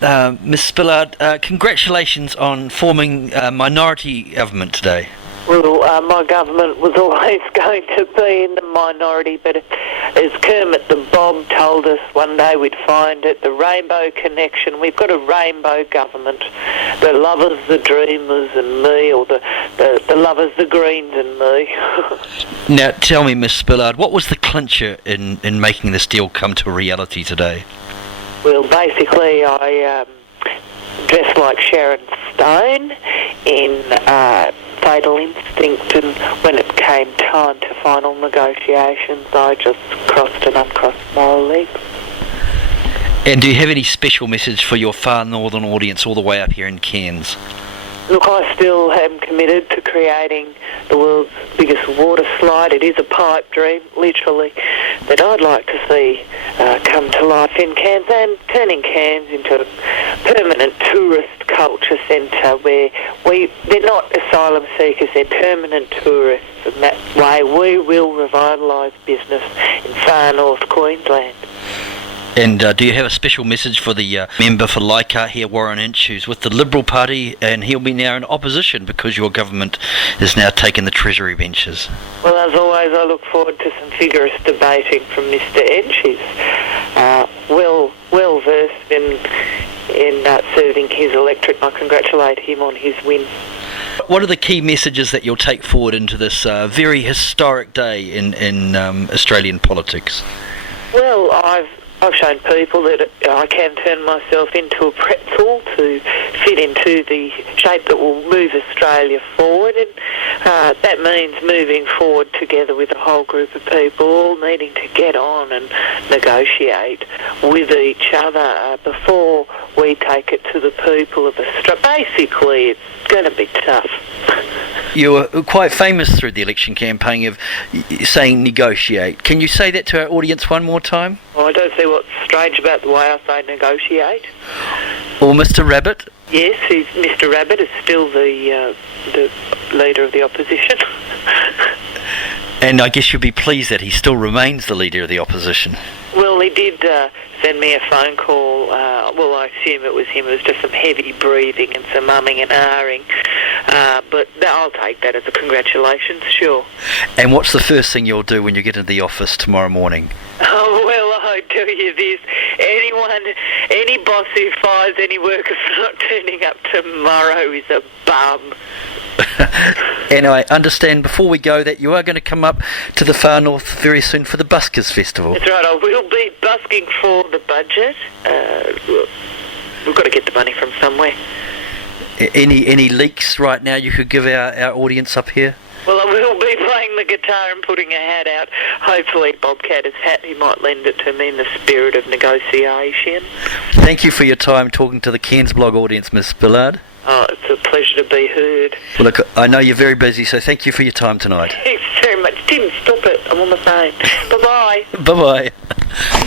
Ms. Spillard, congratulations on forming a minority government today. Well, my government was always going to be in the minority, but as Kermit the Bob told us one day we'd find it, the rainbow connection. We've got a rainbow government. The lovers, the dreamers and me, or the lovers, the greens and me. Now, tell me, Ms. Spillard, what was the clincher in making this deal come to reality today? Well, basically, I dressed like Sharon Stone in Fatal Instinct, and when it came time to final negotiations, I just crossed and uncrossed my legs. And do you have any special message for your far northern audience all the way up here in Cairns? Look, I still am committed to creating the world's biggest water slide. It is a pipe dream, literally, that I'd like to see come to life in Cairns, and turning Cairns into a permanent tourist culture centre where they're not asylum seekers, they're permanent tourists, and that way we will revitalise business in far north Queensland. And do you have a special message for the member for Leichhardt here, Warren Inch, who's with the Liberal Party, and he'll be now in opposition because your government has now taken the Treasury benches? Well, as always, I look forward to some vigorous debating from Mr. Inch. He's well versed in serving his electorate. I congratulate him on his win. What are the key messages that you'll take forward into this very historic day in Australian politics? Well, I've shown people that I can turn myself into a pretzel to fit into the shape that will move Australia forward, and that means moving forward together with a whole group of people, all needing to get on and negotiate with each other before we take it to the people of Australia. Basically, it's going to be tough. You were quite famous through the election campaign of saying negotiate. Can you say that to our audience one more time? Well, I don't see what's strange about the way I say negotiate. Or Mr. Rabbit? Yes, Mr. Rabbit is still the leader of the opposition. And I guess you'll be pleased that he still remains the leader of the opposition. Well, he did send me a phone call. Well, I assume it was him. It was just some heavy breathing and some umming and ahhing. But I'll take that as a congratulations, sure. And what's the first thing you'll do when you get into the office tomorrow morning? Oh, well, I tell you this. Any boss who fires any worker for not turning up tomorrow is a bum. And I understand before we go that you are going to come up to the far north very soon for the Buskers Festival. That's right, I will be busking for the budget. We've got to get the money from somewhere. Any leaks right now you could give our audience up here? Well, I will be playing the guitar and putting a hat out. Hopefully Bobcat has hat. He might lend it to me in the spirit of negotiation. Thank you for your time talking to the Cairns blog audience, Ms. Spillard. Oh, it's a pleasure to be heard. Well, look, I know you're very busy, so thank you for your time tonight. Thanks very much. Tim, stop it. I'm on the phone. Bye-bye. Bye-bye.